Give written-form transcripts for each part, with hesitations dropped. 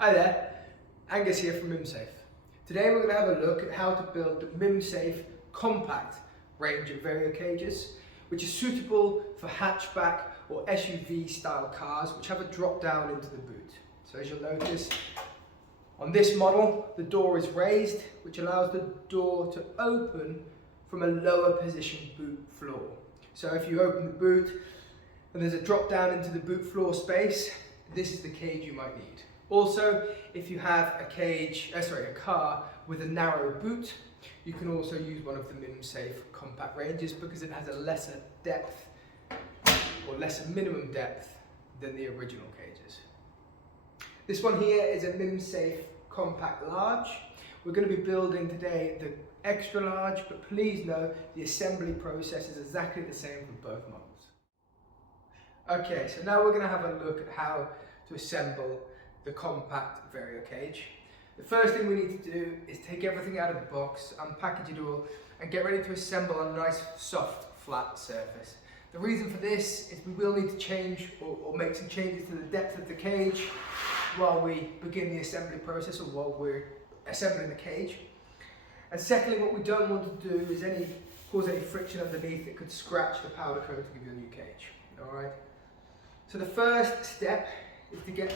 Hi there, Angus here from MimSafe. Today we're going to have a look at how to build the MimSafe Compact range of Variocages, which is suitable for hatchback or SUV style cars which have a drop down into the boot. So as you'll notice, on this model the door is raised, which allows the door to open from a lower position boot floor. So if you open the boot and there's a drop down into the boot floor space, this is the cage you might need. Also, if you have a car with a narrow boot, you can also use one of the MimSafe compact ranges because it has a lesser depth or lesser minimum depth than the original cages. This one here is a MimSafe compact large. We're going to be building today the extra large, but please know the assembly process is exactly the same for both models. Okay, so now we're going to have a look at how to assemble the compact Variocage. The first thing we need to do is take everything out of the box, unpackage it all, and get ready to assemble on a nice, soft, flat surface. The reason for this is we will need to change or make some changes to the depth of the cage while we begin the assembly process or while we're assembling the cage. And secondly, what we don't want to do is cause any friction underneath that could scratch the powder coat to give you a new cage. Alright? So the first step is to get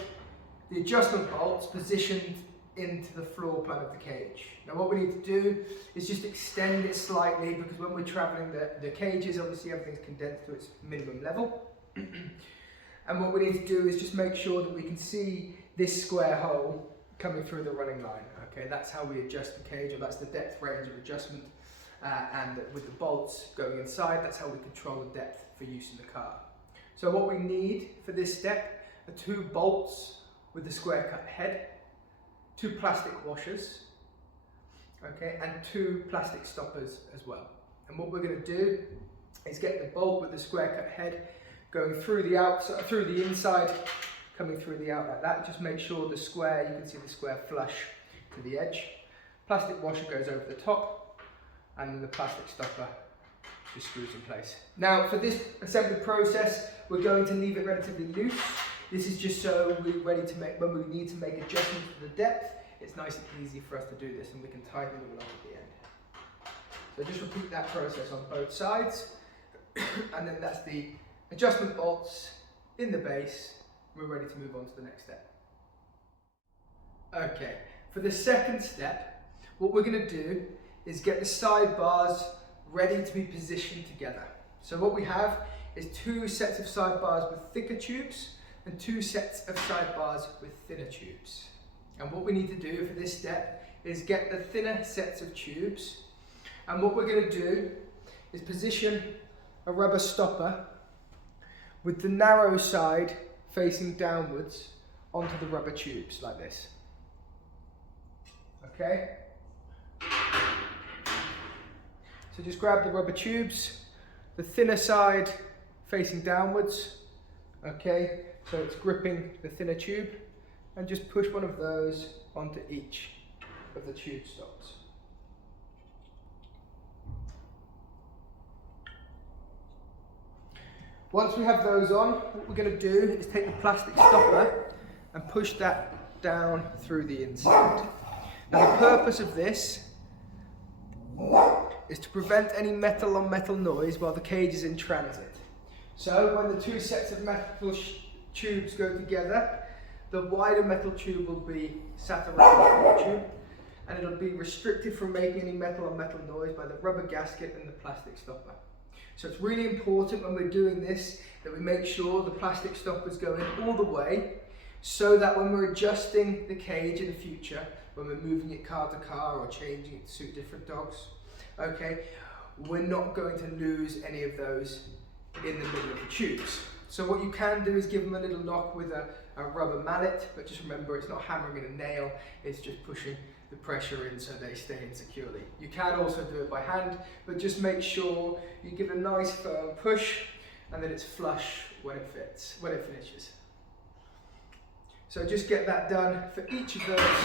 the adjustment bolts positioned into the floor plan of the cage. Now what we need to do is just extend it slightly, because when we're travelling the cages, obviously everything's condensed to its minimum level. And what we need to do is just make sure that we can see this square hole coming through the running line. Okay, that's how we adjust the cage, or that's the depth range of adjustment. And with the bolts going inside, that's how we control the depth for use in the car. So what we need for this step are 2 bolts with the square cut head, 2 plastic washers, okay, and 2 plastic stoppers as well. And what we're going to do is get the bolt with the square cut head going through the outside, through the inside, coming through the out like that. Just make sure the square, you can see the square flush to the edge. Plastic washer goes over the top, and then the plastic stopper just screws in place. Now for this assembly process, we're going to leave it relatively loose. This is just so we're ready to make, when we need to make adjustments to the depth, it's nice and easy for us to do this, and we can tighten them along at the end. So just repeat that process on both sides, and then that's the adjustment bolts in the base. We're ready to move on to the next step. Okay, for the second step, what we're going to do is get the sidebars ready to be positioned together. So what we have is 2 sets of sidebars with thicker tubes and 2 sets of sidebars with thinner tubes. And what we need to do for this step is get the thinner sets of tubes, and what we're going to do is position a rubber stopper with the narrow side facing downwards onto the rubber tubes like this. Okay? So just grab the rubber tubes, the thinner side facing downwards, okay? So it's gripping the thinner tube, and just push one of those onto each of the tube stops. Once we have those on, what we're going to do is take the plastic stopper and push that down through the inside. Now the purpose of this is to prevent any metal on metal noise while the cage is in transit. So when the 2 sets of metal tubes go together, the wider metal tube will be sat around the floor tube, and it'll be restricted from making any metal on metal noise by the rubber gasket and the plastic stopper. So it's really important when we're doing this that we make sure the plastic stoppers go in all the way, so that when we're adjusting the cage in the future, when we're moving it car to car or changing it to suit different dogs, okay, we're not going to lose any of those in the middle of the tubes. So what you can do is give them a little knock with a rubber mallet, but just remember it's not hammering in a nail, it's just pushing the pressure in so they stay in securely. You can also do it by hand, but just make sure you give a nice firm push and that it's flush when it finishes. So just get that done for each of those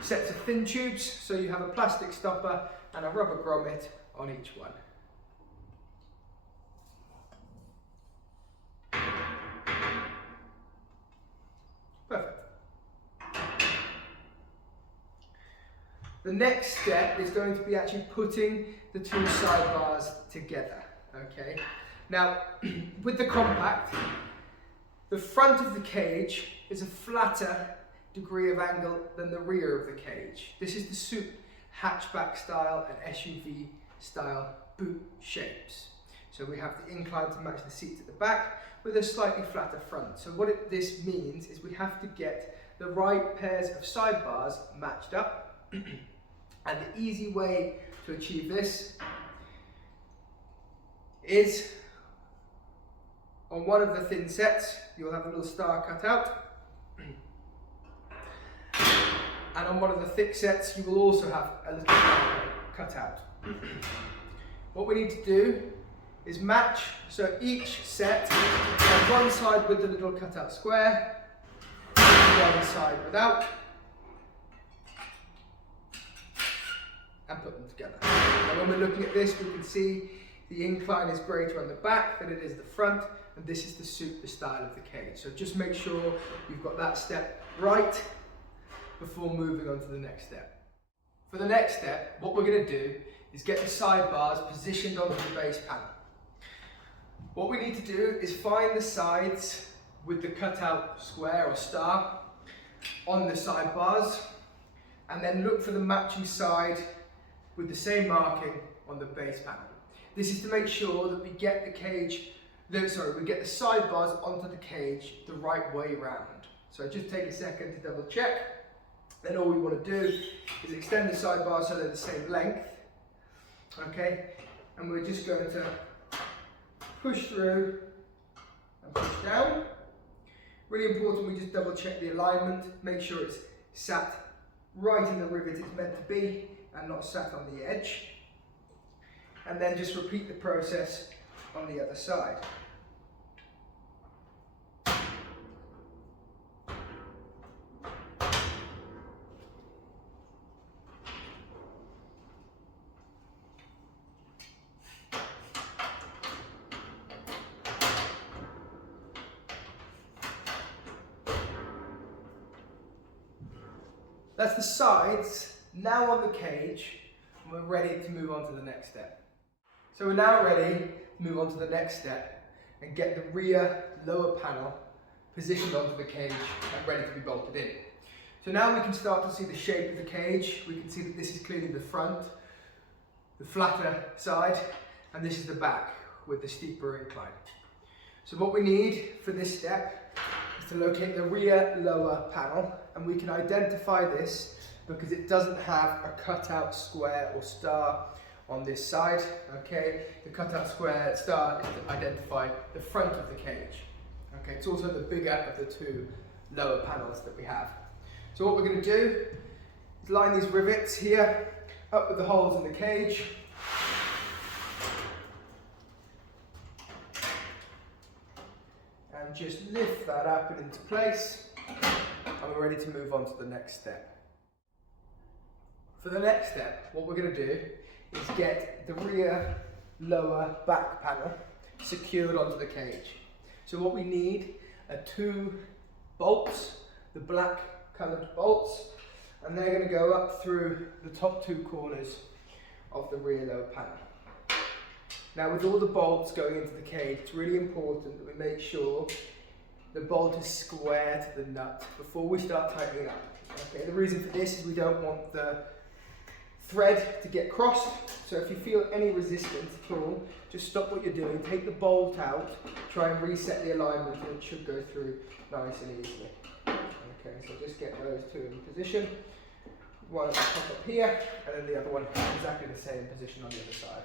sets of thin tubes, so you have a plastic stopper and a rubber grommet on each one. Perfect. The next step is going to be actually putting the two sidebars together, okay? Now, with the compact, the front of the cage is a flatter degree of angle than the rear of the cage. This is to suit hatchback style and SUV style boot shapes. So we have the incline to match the seats at the back with a slightly flatter front. So what this means is we have to get the right pairs of sidebars matched up. And the easy way to achieve this is on one of the thin sets, you'll have a little star cut out. And on one of the thick sets, you will also have a little star cut out. What we need to do is match, so each set on one side with the little cutout square, one side without, and put them together. Now when we're looking at this, we can see the incline is greater on the back than it is the front, and this is to suit the style of the cage. So just make sure you've got that step right before moving on to the next step. For the next step, what we're going to do is get the sidebars positioned onto the base panel. What we need to do is find the sides with the cutout square or star on the sidebars, and then look for the matching side with the same marking on the base panel. This is to make sure that we get the sidebars onto the cage the right way round. So just take a second to double check. Then all we want to do is extend the sidebars so they're the same length. Okay, and we're just going to push through and push down. Really important, we just double check the alignment, make sure it's sat right in the rivet it's meant to be and not sat on the edge. And then just repeat the process on the other side. That's the sides now on the cage, and we're ready to move on to the next step. So we're now ready to move on to the next step and get the rear lower panel positioned onto the cage and ready to be bolted in. So now we can start to see the shape of the cage. We can see that this is clearly the front, the flatter side, and this is the back with the steeper incline. So what we need for this step is to locate the rear lower panel, and we can identify this because it doesn't have a cutout square or star on this side. Okay, the cutout square star is to identify the front of the cage. Okay, it's also the bigger of the two lower panels that we have. So what we're going to do is line these rivets here up with the holes in the cage. And just lift that up and into place, and we're ready to move on to the next step. For the next step, what we're going to do is get the rear lower back panel secured onto the cage. So what we need are two bolts, the black coloured bolts, and they're going to go up through the top two corners of the rear lower panel. Now with all the bolts going into the cage, it's really important that we make sure the bolt is square to the nut before we start tightening up. Okay, the reason for this is we don't want the thread to get crossed, so if you feel any resistance at all, just stop what you're doing, take the bolt out, try and reset the alignment, and it should go through nice and easily. Okay, so just get those two in position. One at the top up here, and then the other one exactly the same position on the other side.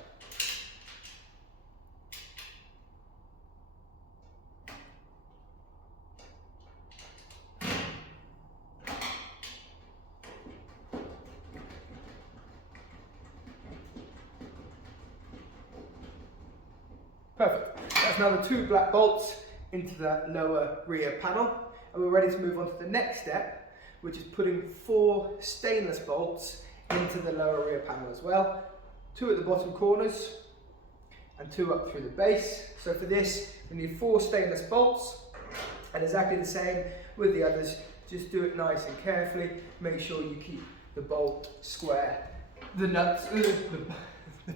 Perfect. That's now the two black bolts into the lower rear panel, and we're ready to move on to the next step, which is putting 4 stainless bolts into the lower rear panel as well. 2 at the bottom corners and 2 up through the base. So for this, we need 4 stainless bolts, and exactly the same with the others. Just do it nice and carefully. Make sure you keep the bolt square, the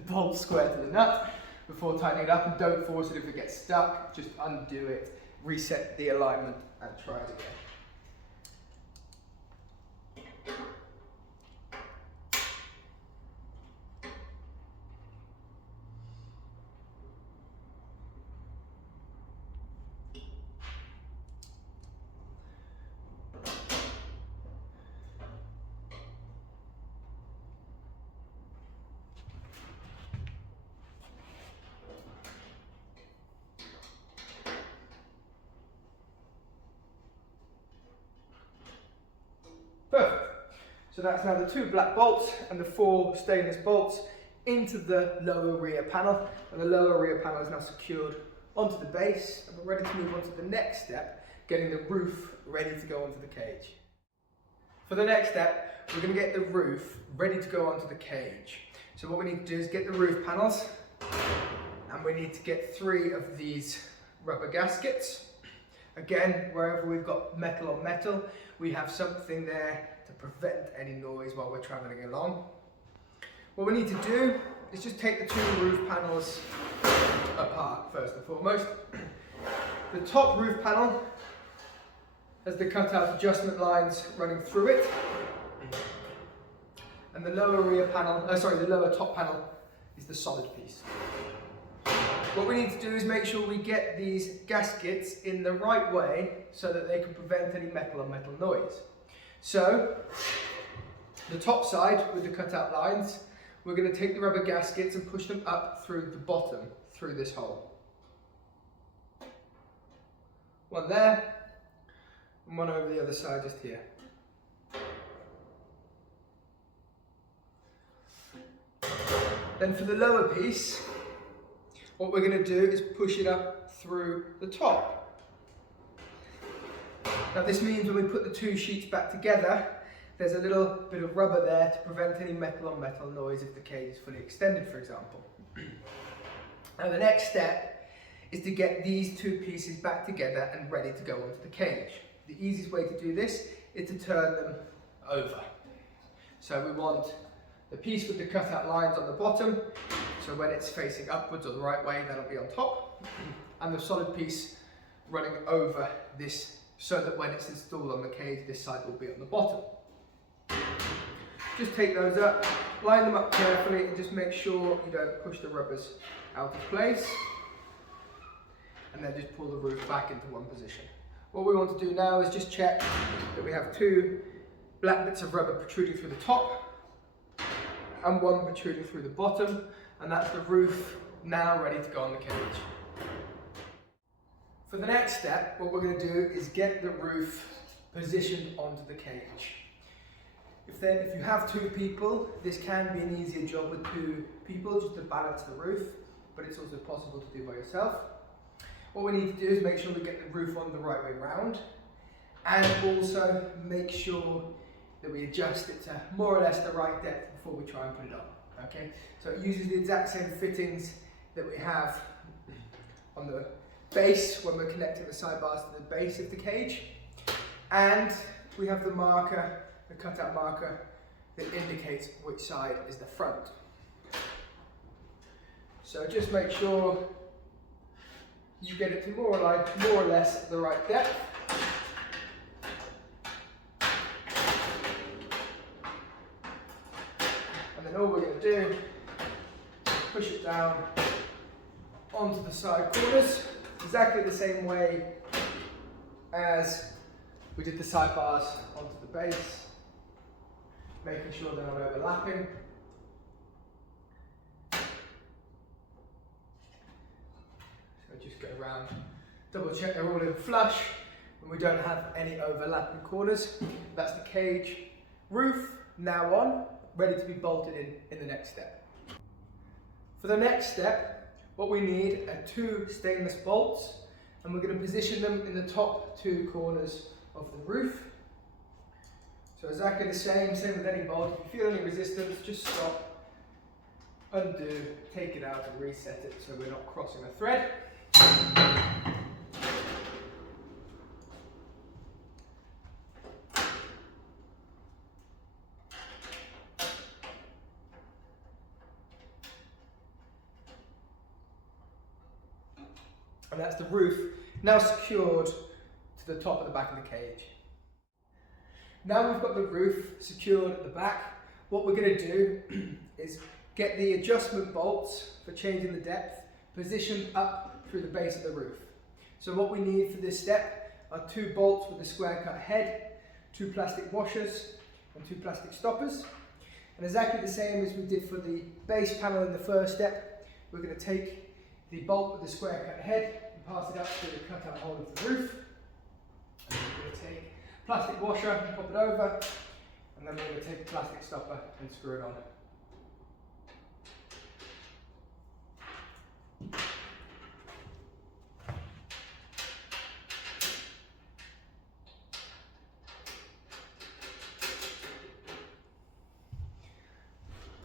bolt square to the nut before tightening it up, and don't force it if it gets stuck. Just undo it, reset the alignment, and try it again. Perfect. So that's now the 2 black bolts and the 4 stainless bolts into the lower rear panel, and the lower rear panel is now secured onto the base, and we're ready to move on to the next step, getting the roof ready to go onto the cage. For the next step, we're going to get the roof ready to go onto the cage. So what we need to do is get the roof panels, and we need to get 3 of these rubber gaskets. Again, wherever we've got metal on metal, we have something there to prevent any noise while we're travelling along. What we need to do is just take the 2 roof panels apart first and foremost. The top roof panel has the cutout adjustment lines running through it, and the lower rear panel, the lower top panel is the solid piece. What we need to do is make sure we get these gaskets in the right way so that they can prevent any metal on metal noise. So, the top side with the cutout lines, we're going to take the rubber gaskets and push them up through the bottom, through this hole. One there, and one over the other side just here. Then for the lower piece, what we're going to do is push it up through the top. Now this means when we put the 2 sheets back together, there's a little bit of rubber there to prevent any metal on metal noise if the cage is fully extended, for example. Now the next step is to get these 2 pieces back together and ready to go onto the cage. The easiest way to do this is to turn them over. So we want the piece with the cutout lines on the bottom, so when it's facing upwards or the right way, that'll be on top, and the solid piece running over this, so that when it's installed on the cage, this side will be on the bottom. Just take those up, line them up carefully, and just make sure you don't push the rubbers out of place, and then just pull the roof back into one position. What we want to do now is just check that we have 2 black bits of rubber protruding through the top, and 1 protruding through the bottom, and that's the roof now ready to go on the cage. For the next step, what we're going to do is get the roof positioned onto the cage. If you have 2 people, this can be an easier job with 2 people just to balance the roof, but it's also possible to do by yourself. What we need to do is make sure we get the roof on the right way round, and also make sure that we adjust it to more or less the right depth before we try and put it on. Okay, so it uses the exact same fittings that we have on the base when we're connecting the sidebars to the base of the cage, and we have the marker, the cutout marker, that indicates which side is the front. So just make sure you get it to more or less the right depth. And then all we're going to do is push it down onto the side corners, exactly the same way as we did the sidebars onto the base, making sure they're not overlapping. So just go around, double check they're all in flush, and we don't have any overlapping corners. That's the cage roof now on, ready to be bolted in the next step. For the next step, what we need are 2 stainless bolts, and we're going to position them in the top 2 corners of the roof. So exactly the same with any bolt. If you feel any resistance, just stop, undo, take it out and reset it so we're not crossing a thread. and that's the roof now secured to the top of the back of the cage. Now we've got the roof secured at the back, what we're going to do is get the adjustment bolts for changing the depth positioned up through the base of the roof. So what we need for this step are 2 bolts with a square cut head, 2 plastic washers and 2 plastic stoppers. And exactly the same as we did for the base panel in the first step, we're going to take the bolt with the square cut head and pass it up through the cutout hole of the roof. And we're going to take a plastic washer and pop it over, and then we're going to take a plastic stopper and screw it on.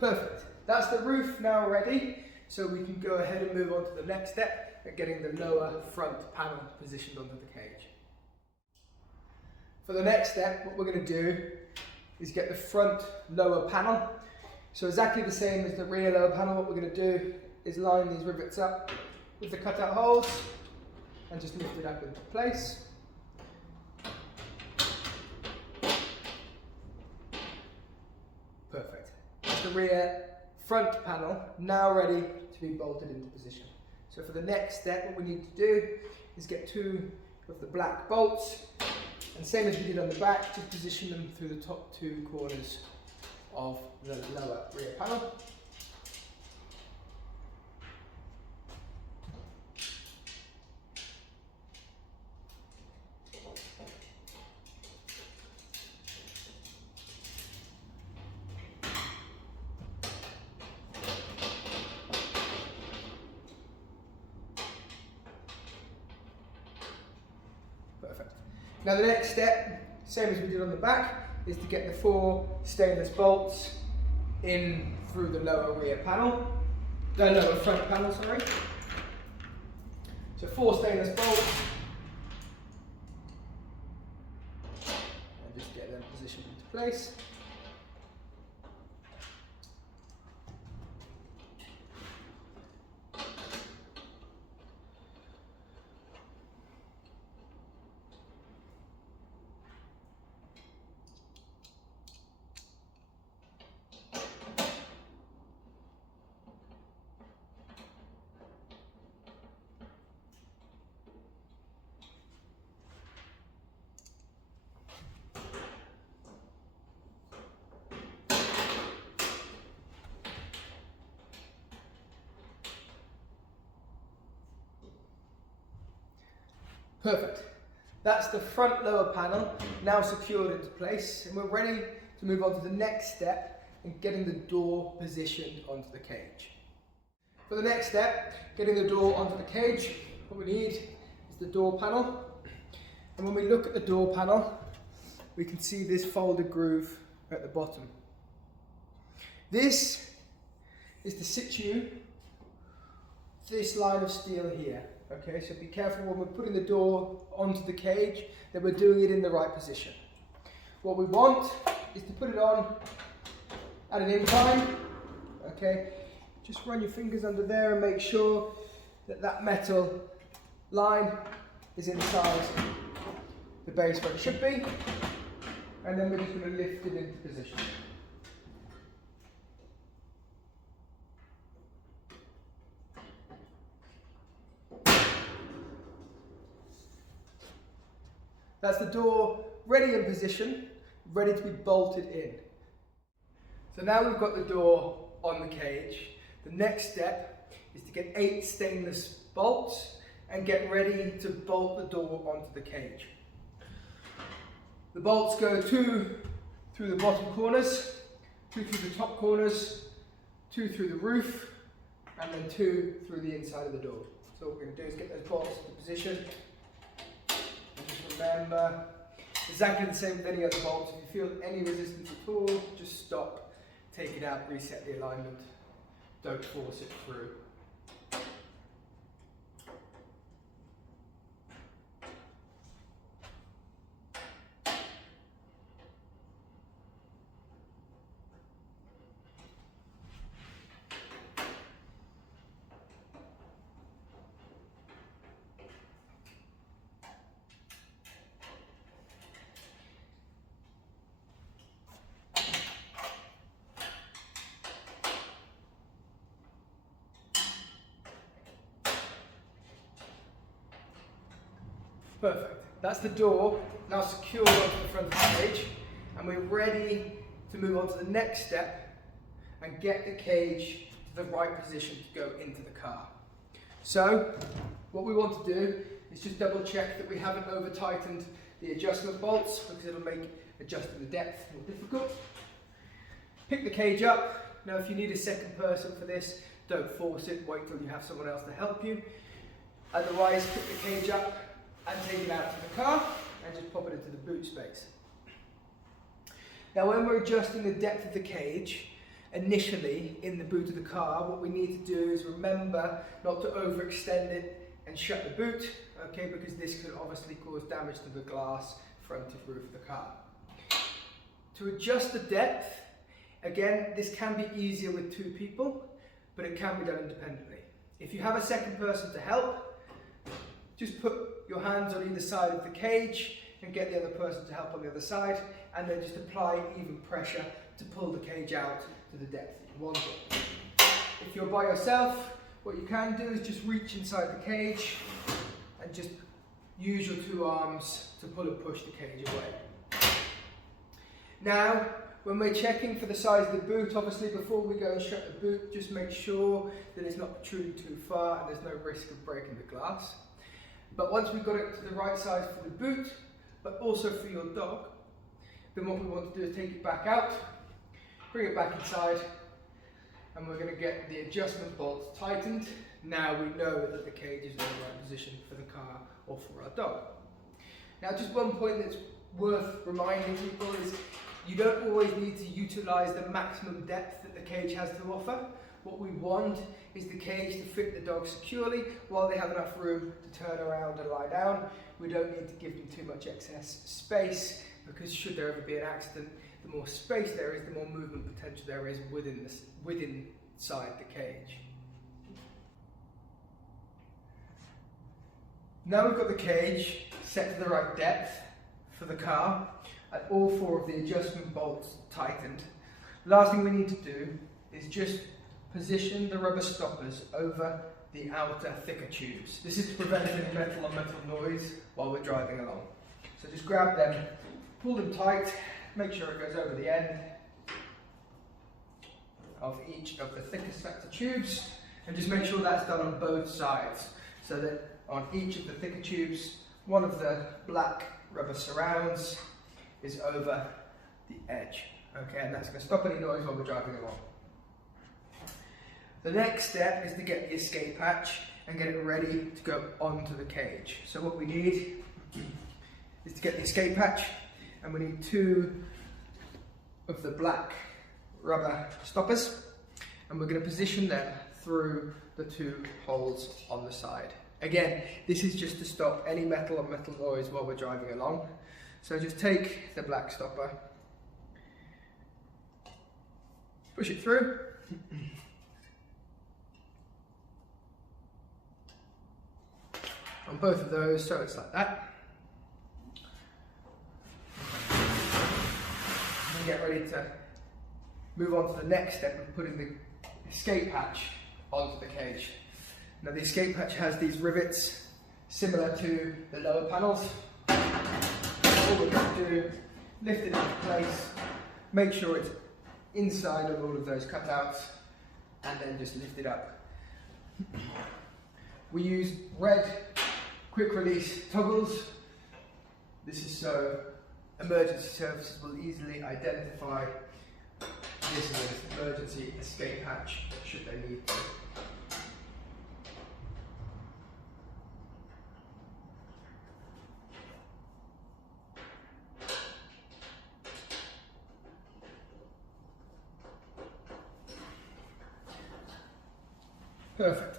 Perfect. That's the roof now ready, so we can go ahead and move on to the next step at getting the lower front panel positioned onto the cage. For the next step, what we're going to do is get the front lower panel. So exactly the same as the rear lower panel, what we're going to do is line these rivets up with the cutout holes and just lift it up into place. Perfect. The rear front panel now ready to be bolted into position. So for the next step, what we need to do is get 2 of the black bolts, and same as we did on the back, just position them through the top 2 corners of the lower rear panel. Perfect. Now the next step, same as we did on the back, is to get the 4 stainless bolts in through the lower rear panel, the lower front panel, sorry. So 4 stainless bolts, and just get them positioned into place. Perfect. That's the front lower panel now secured into place, and we're ready to move on to the next step in getting the door positioned onto the cage. For the next step, getting the door onto the cage, what we need is the door panel. And when we look at the door panel, we can see this folded groove at the bottom. This is to situ this line of steel here. Okay, so be careful when we're putting the door onto the cage that we're doing it in the right position. What we want is to put it on at an incline. Okay, just run your fingers under there and make sure that that metal line is inside the base where it should be, and then we're just going to lift it into position. That's the door ready in position, ready to be bolted in. So now we've got the door on the cage. The next step is to get 8 stainless bolts and get ready to bolt the door onto the cage. The bolts go 2 through the bottom corners, 2 through the top corners, 2 through the roof, and then 2 through the inside of the door. So what we're going to do is get those bolts into position. Just remember, exactly the same with any other bolts. If you feel any resistance at all, just stop, take it out, reset the alignment. Don't force it through. Perfect. That's the door now secured onto the front of the cage, and we're ready to move on to the next step and get the cage to the right position to go into the car. So what we want to do is just double check that we haven't over tightened the adjustment bolts, because it'll make adjusting the depth more difficult. Pick the cage up. Now if you need a second person for this, don't force it, wait till you have someone else to help you. Otherwise, pick the cage up and take it out to the car and just pop it into the boot space. Now when we're adjusting the depth of the cage, initially in the boot of the car, what we need to do is remember not to overextend it and shut the boot, okay, because this could obviously cause damage to the glass fronted roof of the car. To adjust the depth, again, this can be easier with two people, but it can be done independently. If you have a second person to help, just put your hands on either side of the cage and get the other person to help on the other side, and then just apply even pressure to pull the cage out to the depth that you want it. If you're by yourself, what you can do is just reach inside the cage and just use your two arms to pull and push the cage away. Now, when we're checking for the size of the boot, obviously before we go and shut the boot, just make sure that it's not protruding too far and there's no risk of breaking the glass. But once we've got it to the right size for the boot, but also for your dog, then what we want to do is take it back out, bring it back inside, and we're going to get the adjustment bolts tightened. Now we know that the cage is in the right position for the car or for our dog. Now just one point that's worth reminding people is you don't always need to utilise the maximum depth that the cage has to offer. What we want is the cage to fit the dog securely while they have enough room to turn around and lie down. We don't need to give them too much excess space, because should there ever be an accident, the more space there is, the more movement potential there is inside the cage. Now we've got the cage set to the right depth for the car and all four of the adjustment bolts tightened. The last thing we need to do is just position the rubber stoppers over the outer thicker tubes. This is to prevent any metal on metal noise while we're driving along. So just grab them, pull them tight, make sure it goes over the end of each of the thicker sector tubes, and just make sure that's done on both sides, so that on each of the thicker tubes, one of the black rubber surrounds is over the edge. Okay, and that's going to stop any noise while we're driving along. The next step is to get the escape hatch and get it ready to go onto the cage. So what we need is to get the escape hatch, and we need two of the black rubber stoppers, and we're going to position them through the two holes on the side. Again, this is just to stop any metal on metal noise while we're driving along. So just take the black stopper, push it through, on both of those, so it's like that. And get ready to move on to the next step of putting the escape hatch onto the cage. Now the escape hatch has these rivets similar to the lower panels. All we're going to do, lift it into place, make sure it's inside of all of those cutouts, and then just lift it up. We use red quick release toggles. This is so emergency services will easily identify this as an emergency escape hatch should they need to. Perfect.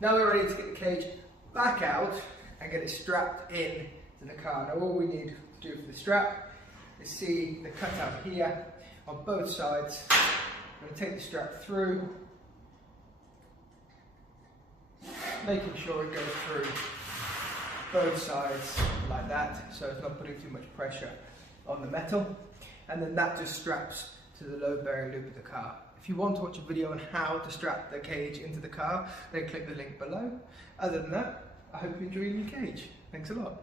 Now we're ready to get the cage back out and get it strapped in to the car. Now all we need to do for the strap is see the cutout here on both sides. I'm going to take the strap through, making sure it goes through both sides like that, so it's not putting too much pressure on the metal, and then that just straps to the load bearing loop of the car. If you want to watch a video on how to strap the cage into the car, then click the link below. Other than that, I hope you enjoy your new cage. Thanks a lot.